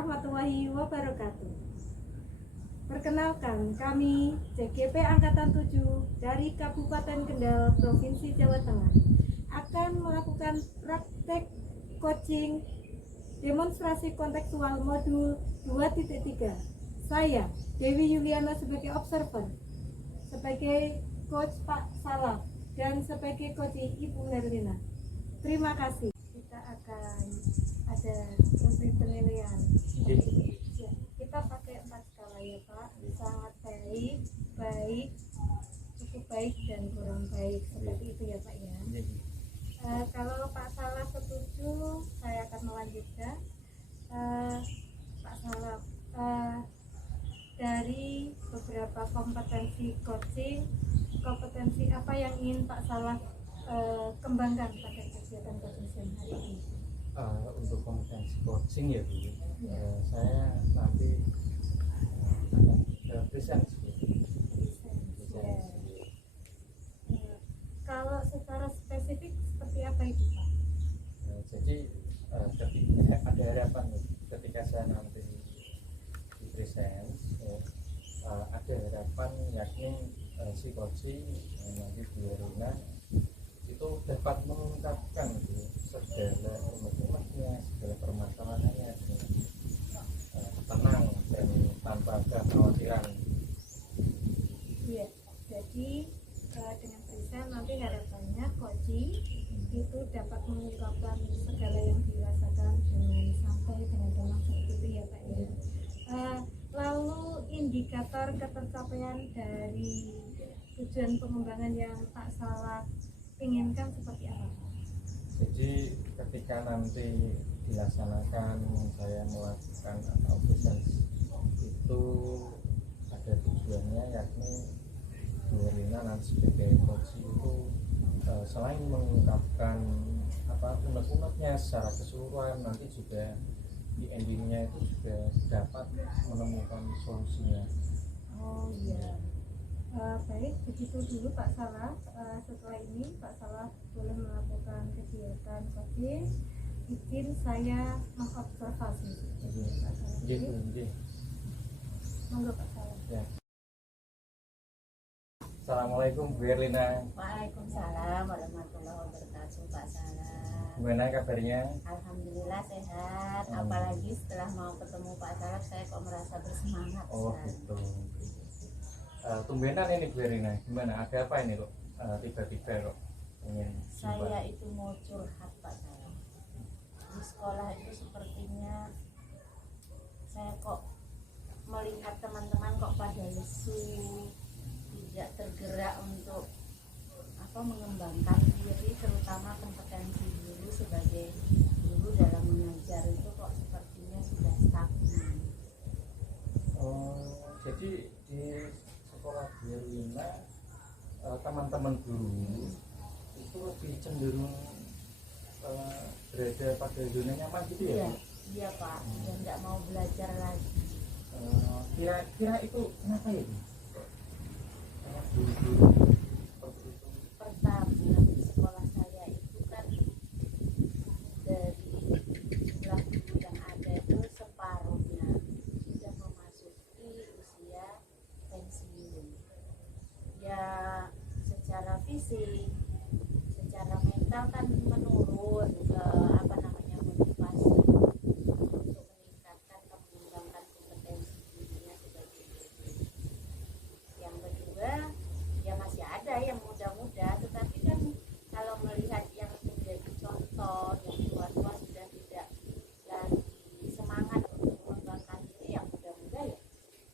warahmatullahi wabarakatuh. Perkenalkan, kami CGP Angkatan 7 dari Kabupaten Kendal, Provinsi Jawa Tengah akan melakukan praktek coaching demonstrasi kontekstual modul 2.3. Saya, Dewi Yuliana sebagai observer, sebagai coach Pak Salah, dan sebagai coach Ibu Herlina. Terima kasih. Kita akan ada proses penilaian. Ya, kita pakai 4 skala ya Pak. Sangat baik, baik, cukup baik, dan kurang baik. Seperti itu ya Pak ya. Kalau Pak Salah setuju, saya akan melanjutkan. Pak Salah, dari beberapa kompetensi coaching, kompetensi apa yang ingin Pak Salah kembangkan pada kegiatan coaching hari ini? Untuk kompetensi coaching ya Bu, saya nanti akan present. Kalau secara spesifik seperti apa itu Pak? Jadi ketika ada harapan ketika saya nanti di present, ada harapan yakni si coaching nanti Bu Herlina itu dapat mengungkapkan segala unek-uneknya, segala permasalahannya tenang dan tanpa kekhawatiran. Iya, jadi dengan present nanti harapannya coaching itu dapat mengungkapkan segala yang dirasakan dengan santai, dengan tenang, seperti itu ya Pak ya. Lalu indikator ketercapaian dari tujuan pengembangan yang Pak Salah inginkan seperti apa? Jadi ketika nanti dilaksanakan saya melakukan presence itu ada tujuannya yakni Bu Herlina nanti sebagai coach itu selain mengungkapkan unek-uneknya secara keseluruhan, nanti juga di endingnya itu juga dapat menemukan solusinya. Oh iya. Baik, begitu dulu Pak Salah. Setelah ini Pak Salah boleh melakukan kegiatan coaching. Izin saya mengobservasi. Monggo Pak Salah. Ya. Assalamualaikum Bu Herlina. Waalaikumsalam warahmatullahi wabarakatuh Pak Salah. Gimana kabarnya? Alhamdulillah sehat. Apalagi setelah mau ketemu Pak Salah saya kok merasa bersemangat. Oh gitu. Tumbenan ini Bu Herlina, gimana? Ada apa ini kok tiba-tiba kok ingin Saya itu mau curhat Pak Salah. Di sekolah itu sepertinya saya kok melihat teman-teman kok pada lesu, tidak tergerak untuk mengembangkan diri, terutama kompetensi guru sebagai guru dalam mengajar itu kok sepertinya sudah stagnan. Jadi di sekolah Bu Herlina teman-teman guru itu lebih cenderung berada pada zona nyaman gitu ya? Iya Pak, dan nggak mau belajar lagi. Kira-kira itu kenapa ya? Guru-guru seperti itu. Pertama di sekolah saya itu kan dari jumlah guru yang ada itu separuhnya sudah memasuki usia pensiun. Ya secara fisik, secara mental kan menurun motivasi untuk meningkatkan mengembangkan kompetensi dirinya sebagai guru. Yang kedua, ya masih ada yang muda-muda, tetapi kan kalau melihat yang menjadi contoh, yang tua-tua sudah tidak lagi semangat untuk mengembangkan diri, yang muda-muda ya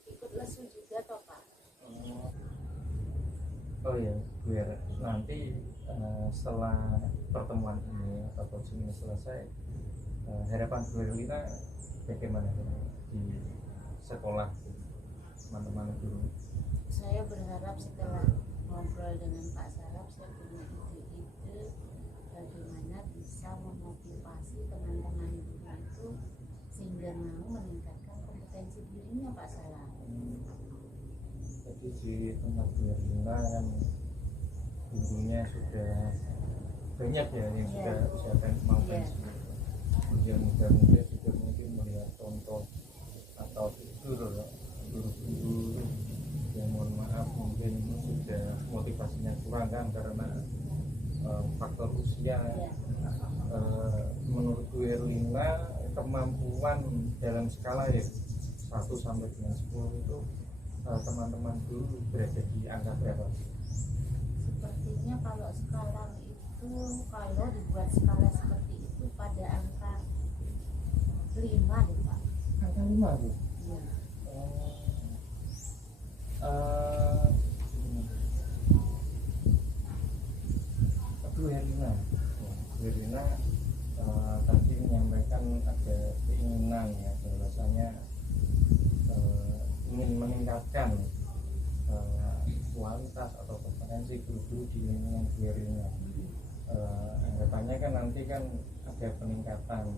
ikut lesu juga toh Pak. Oh ya, biar nanti setelah pertemuan ini atau coaching ini selesai, harapan Bu Herlina bagaimana di sekolah teman-teman guru? Saya berharap setelah ngobrol dengan Pak Salah saya punya ide-ide bagaimana bisa memotivasi teman-teman guru itu sehingga mau meningkatkan kompetensi dirinya Pak Salah. Jadi di tempat Bu Herlina kan gurunya sudah banyak ya yang sudah mau pensiun. kemudian muda-muda juga mungkin melihat contoh atau figur guru-guru yang mohon maaf mungkin sudah motivasinya kurang kan karena faktor usia. Menurut Bu Erlina kemampuan dalam skala ya 1 sampai dengan 10 itu teman-teman guru berada di angka berapa? Sepertinya kalau sekarang itu kalau dibuat skala seperti itu pada angka 5 deh Pak. Angka 5 Bu? Iya. Bu Erlina tadi menyampaikan ada keinginan ya bahwasanya ingin meningkatkan kualitas atau kompetensi guru di lingkungan Bu Erlina. Harapannya kan nanti kan ada peningkatan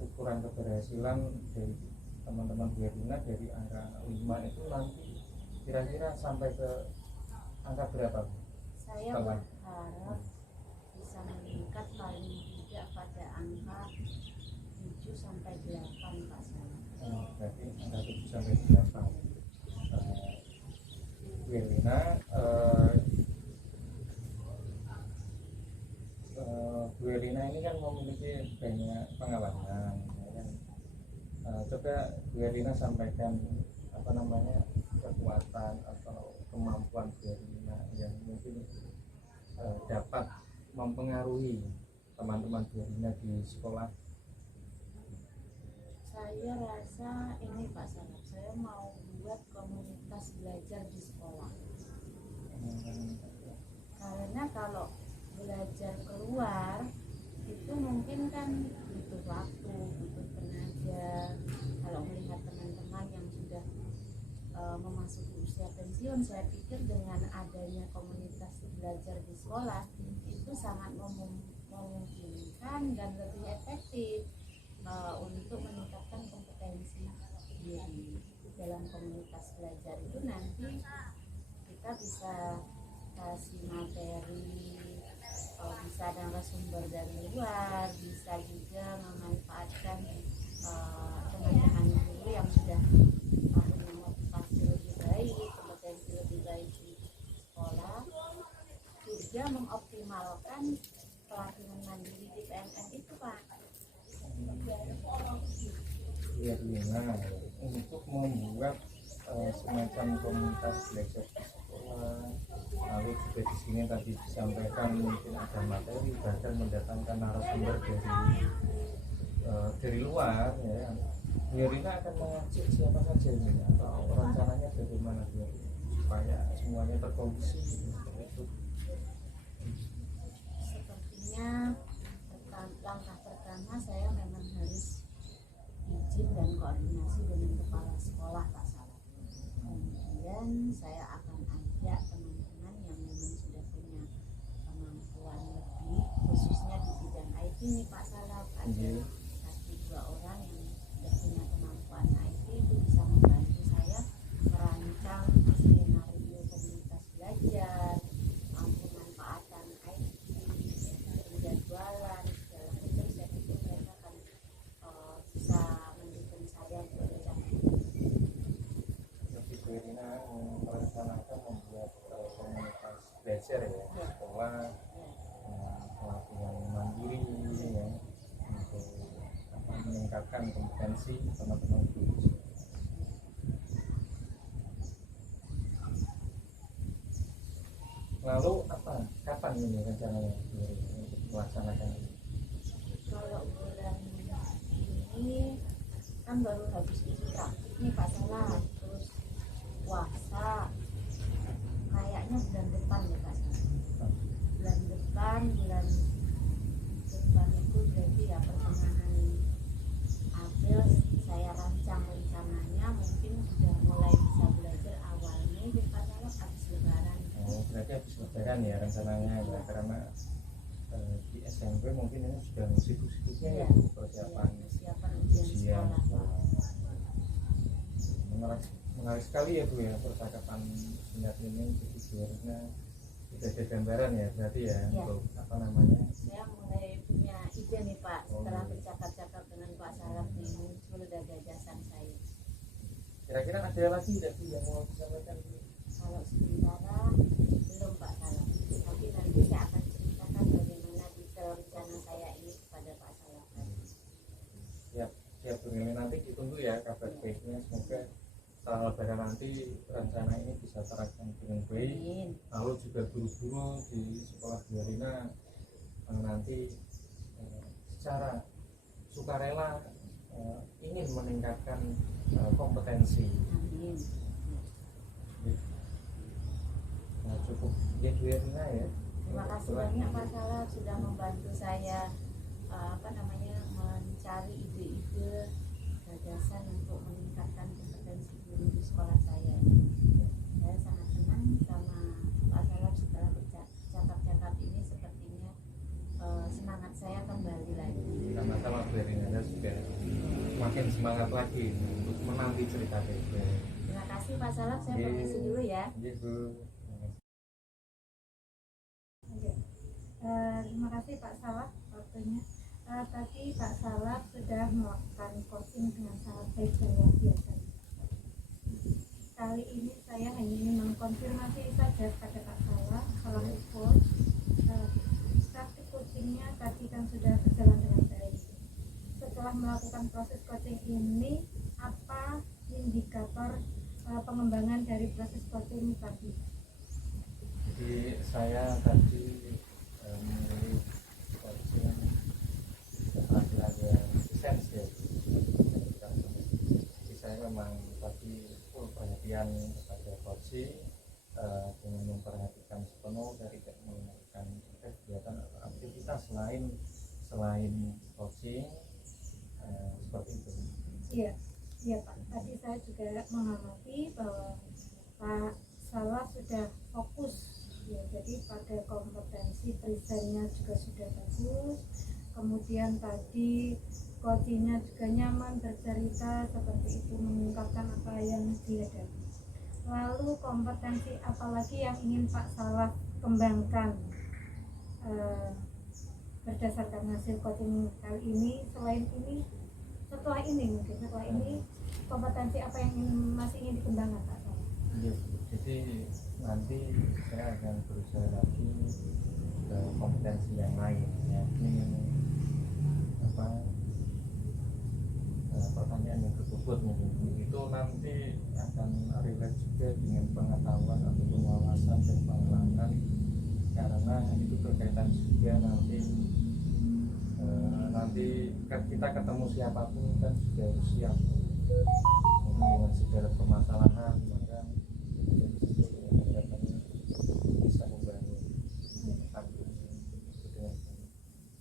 ukuran keberhasilan dari teman-teman Bu Erlina dari angka 5 itu nanti kira-kira sampai ke angka berapa? Saya berharap bisa meningkat paling tidak pada angka 7 sampai 8 Pak Salam. Berarti angka 7 sampai 8. Bu Erlina, Bu Erlina ini kan memiliki banyak pengalaman, ya kan? Coba Bu Erlina sampaikan kekuatan atau kemampuan Bu Erlina yang mungkin dapat mempengaruhi teman-teman Bu Erlina di sekolah. Saya rasa ini Pak Salam, saya mau buat komunitas belajar di sekolah. Karena kalau belajar keluar itu mungkin kan butuh waktu, butuh tenaga. Kalau melihat teman-teman yang sudah memasuki usia pensiun, saya pikir dengan adanya komunitas belajar di sekolah itu sangat memungkinkan dan lebih efektif untuk meningkatkan kompetensi diri. Dalam komunitas belajar itu nanti kita bisa kasih materi, bisa narasumber dari luar, bisa juga memanfaatkan teman-teman guru yang sudah punya motivasi lebih baik, kompetensi lebih baik di sekolah, juga mengoptimalkan pelatihan mandiri di PNN itu Pak. Bu Erlina untuk membuat semacam komunitas belajar di sekolah, lalu juga di sini tadi disampaikan mungkin ada materi bahkan mendatangkan narasumber dari luar ya. Bu Erlina akan mengajak siapa saja ini atau rencananya bagaimana Bu Erlina supaya semuanya terkondisi seperti itu? Sepertinya langkah pertama saya memang harus izin dan koordinasi dengan kepala sekolah Pak Salam. Kemudian saya akan ajak teman-teman yang memang sudah punya kemampuan lebih khususnya di bidang IT nih Pak Salam. Ada 1-2 orang yang sudah punya kemampuan IT itu bisa membantu saya merancang skenario komunitas belajar, pemanfaatan IT, penjadwalan segala macam. Saya pikir mereka akan bisa mendukung saya untuk rencana. Jadi Bu Erlina merencanakan membuat komunitas belajar ya di sekolah, pelatihan mandiri ya untuk meningkatkan kompetensi teman-teman guru. Lalu kapan ini rencananya Bu Erlina untuk melaksanakan ini? Kalau bulan ini kan baru habis uji praktik nih Pak Salah, terus puasa kayaknya bulan depan ya Pak Salah. Bulan depan itu berarti ya pertengahan April saya rancang rencananya mungkin sudah mulai bisa belajar awal Mei deh Pak Salah habis lebaran. Berarti habis lebaran ya rencananya ya, karena di SMP mungkin ini sudah sibuk-sibuknya ya persiapan ujian. Menarik sekali ya Bu ya percakapan singkat ini. Jadi Bu Erlina sudah ada gambaran ya berarti ya untuk saya mulai punya ide nih Pak setelah Kira-kira ada lagi tidak Bu yang mau disampaikan? Kalau sementara belum Pak Salaf, tapi nanti saya akan ceritakan bagaimana detail rencana saya ini kepada Pak Salaf. Siap, siap Bu Nili. Nanti ditunggu ya kabar baiknya. Semoga setelah lebaran nanti rencana ini bisa terlaksana dengan baik. Amin. Lalu juga guru-guru di sekolah Bu Erina nanti secara sukarela ingin meningkatkan kompetensi. Amin. Nah, cukup ya Bu Erina ya. Terima kasih banyak Pak Salaf sudah membantu saya mencari ide-ide gagasan untuk meningkatkan kompetensi guru di sekolah saya. Saya sangat senang sama Pak Salaf setelah bercakap-cakap ini, sepertinya semangat saya kembali lagi. Sama-sama Bu Erina, saya juga makin semangat lagi untuk menanti cerita Bebe. Terima kasih Pak Salaf, saya Iya. permisi dulu ya. Iya Bu. Oke. Terima kasih Pak Salaf waktunya. Tadi Pak Salaf sudah melakukan coaching dengan sangat baik dan luar biasa. Kali ini saya hanya ingin mengkonfirmasi saja pada Pak Salaf selaku coach. Praktik coachingnya tadi kan sudah berjalan dengan baik. Setelah melakukan proses coaching ini, apa indikator pengembangan dari proses coaching tadi? Jadi saya tadi memilih coaching keterampilan yang esensial. Jadi saya memang tadi full perhatian kepada coaching dengan memperhatikan sepenuh dari melakukan kegiatan atau aktivitas selain coaching seperti itu. Iya, iya Pak. Tadi saya juga mengamati bahwa Pak Salaf sudah fokus, ya. Jadi pada kompetensi presentnya juga sudah bagus. Kemudian tadi coachingnya juga nyaman bercerita seperti itu, mengungkapkan apa yang dihadapi. Lalu kompetensi apalagi yang ingin Pak Salaf kembangkan berdasarkan hasil coaching kali ini? Setelah ini kompetensi apa yang masih ingin dikembangkan Pak Salaf? Iya, jadi nanti saya akan berusaha lagi ke kompetensi yang lain, yakni pertanyaan yang tersebut itu nanti akan relate juga dengan pengetahuan ataupun wawasan dan pengalaman, karena itu berkaitan juga nanti kita ketemu siapapun kan juga harus siap dengan segala permasalahan, maka bisa membangun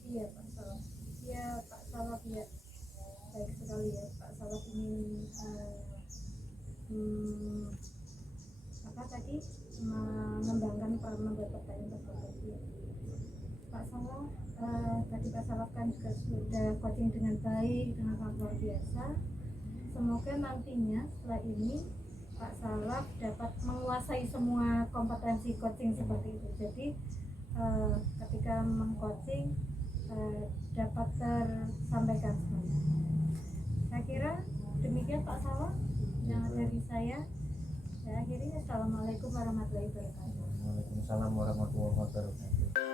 Iya Pak Salaf. Ya Pak Salaf ya. Baik sekali ya Pak Salaf ingin mengembangkan membuat pertanyaan berkompetensi. Pak Salaf tadi Pak Salaf kan juga sudah coaching dengan baik, dengan sangat luar biasa. Semoga nantinya setelah ini Pak Salaf dapat menguasai semua kompetensi coaching seperti itu. Jadi ketika mengcoaching dapat tersampaikan semuanya. Saya kira demikian Pak Salaf yang dari saya. Saya akhiri. Assalamualaikum warahmatullahi wabarakatuh. Waalaikumsalam warahmatullahi wabarakatuh.